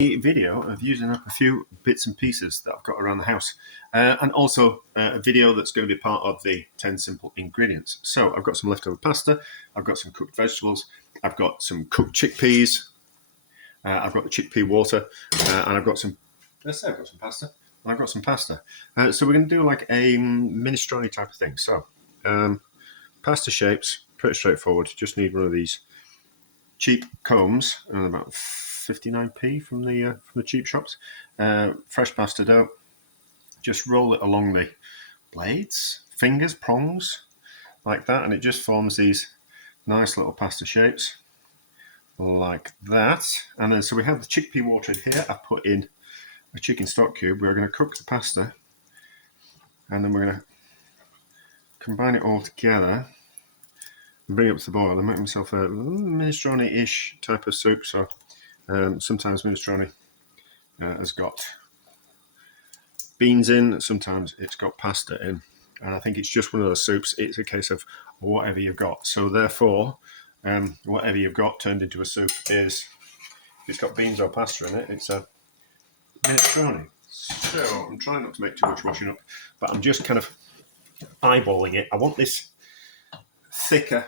Video of using up a few bits and pieces that I've got around the house, and also a video that's going to be part of the 10 simple ingredients. So I've got some leftover pasta, I've got some cooked vegetables, I've got some cooked chickpeas, I've got the chickpea water, and I've got some, let's say I've got some pasta, and I've got some pasta. So we're going to do like a minestrone type of thing. So pasta shapes, pretty straightforward. Just need one of these cheap combs, about 59p from the cheap shops. Fresh pasta dough. Just roll it along the blades, fingers, prongs, like that, and it just forms these nice little pasta shapes, like that. And then, so we have the chickpea water in here. I put in a chicken stock cube. We're going to cook the pasta, and then we're going to combine it all together and bring it up to the boil and make myself a minestrone-ish type of soup. So sometimes minestrone has got beans in, sometimes it's got pasta in, and I think it's just one of those soups. It's a case of whatever you've got. So therefore, whatever you've got turned into a soup is, if it's got beans or pasta in it, it's a minestrone. So I'm trying not to make too much washing up, but I'm just kind of eyeballing it. I want this thicker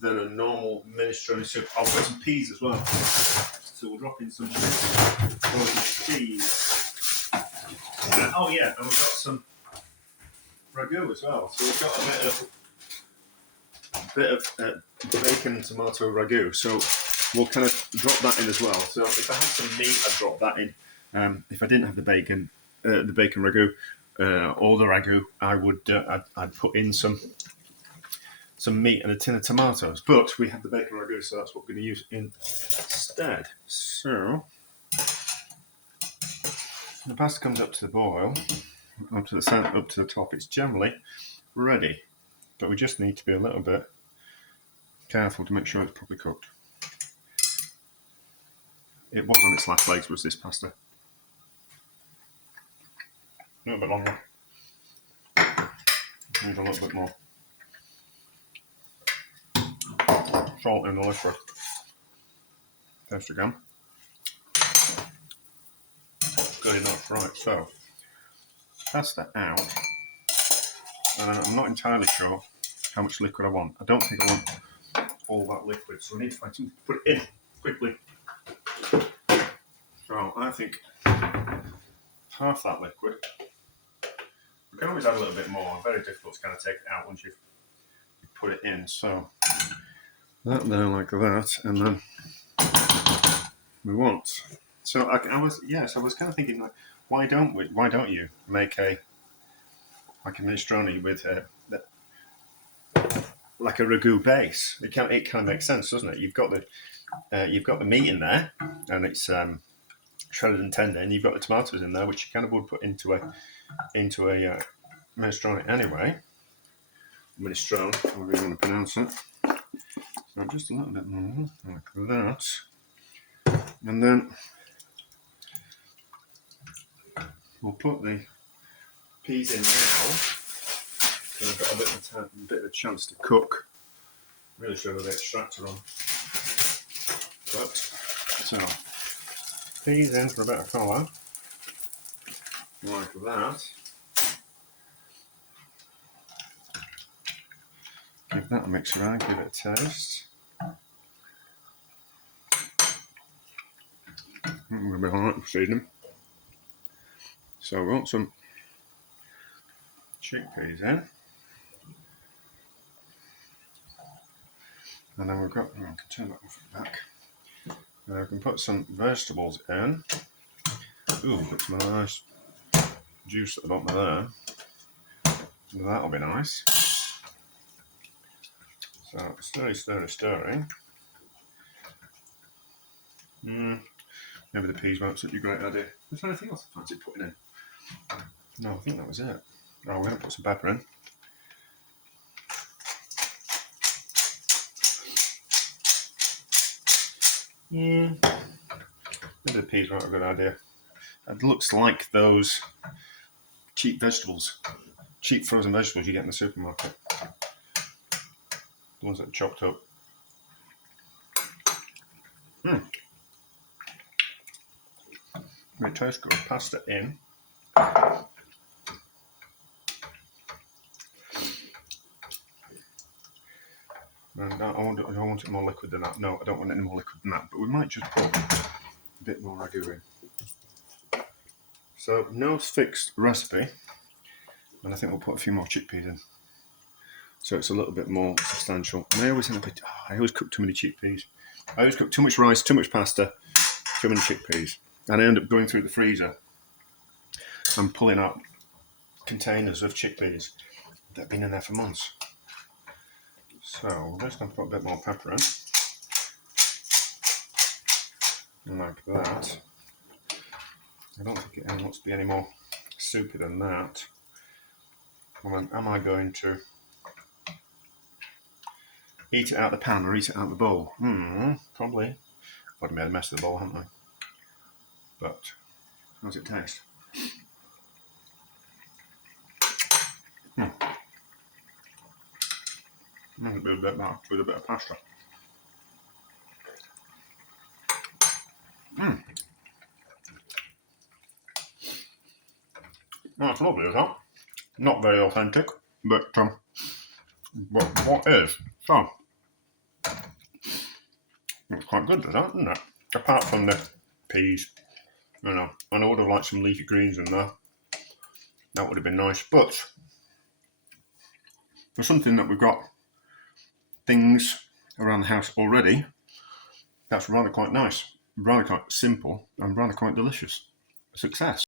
than a normal minestrone soup. I'll put some peas as well. So we'll drop in some peas. Oh yeah, and we've got some ragu as well. So we've got a bit of bacon and tomato ragu. So we'll kind of drop that in as well. So if I had some meat, I'd drop that in. If I didn't have the bacon ragu or the ragu, I would I'd put in some meat and a tin of tomatoes. But we have the bacon ragu, so that's what we're going to use instead. So the pasta comes up to the boil, up to the center, up to the top. It's generally ready, but we just need to be a little bit careful to make sure it's properly cooked. It was on its last legs, was this pasta. A little bit longer. Need a little bit more. Salt in the liquid. Taste again. Good enough, right? So pasta out, and I'm not entirely sure how much liquid I want. I don't think I want all that liquid, so I need to find something to put it in quickly. So I think half that liquid. We can always add a little bit more. Very difficult to kind of take it out once you've put it in. So that there like that, and then we want. So I was kind of thinking, like, why don't you make a minestrone with like a ragu base? It kind of makes sense, doesn't it? You've got the meat in there, and it's shredded and tender, and you've got the tomatoes in there, which you kind of would put into a minestrone anyway. Minestrone, however you want to pronounce it. So just a little bit more like that, and then we'll put the peas in now. So I've got a bit of a chance to cook. Really should have the extractor on. But so peas in for a bit of colour, like that. Give that a mix around, give it a taste. We'll be alright for seasoning. So we've got some chickpeas in. And then we've got, I can turn that off and back. I can put some vegetables in. Ooh, got some nice juice at the bottom of there. That'll be nice. So stirring. Maybe the peas weren't such a great idea. Is there anything else I fancy putting in? No, I think that was it. Oh, we're going to put some pepper in. Maybe the peas weren't a good idea. It looks like those cheap frozen vegetables you get in the supermarket. The ones that are chopped up. It tastes good. Pasta in. And I don't want it more liquid than that. No, I don't want any more liquid than that. But we might just put a bit more ragu in. So no fixed recipe. And I think we'll put a few more chickpeas in. So it's a little bit more substantial. And I always end up with, I always cook too many chickpeas. I always cook too much rice, too much pasta, too many chickpeas. And I end up going through the freezer and pulling out containers of chickpeas that have been in there for months. So we're just going to put a bit more pepper in. Like that. I don't think it wants to be any more soupy than that. Well, then, am I going to eat it out of the pan or eat it out of the bowl? Probably. I've already made a mess of the bowl, haven't I? But how does it taste? A bit back with a bit of pasta. That's lovely, is that? Not very authentic, but what is? So, it's quite good, isn't it? Apart from the peas, you know, and I would have liked some leafy greens in there. That would have been nice, but for something that we've got things around the house already, that's rather quite nice, rather quite simple, and rather quite delicious. A success.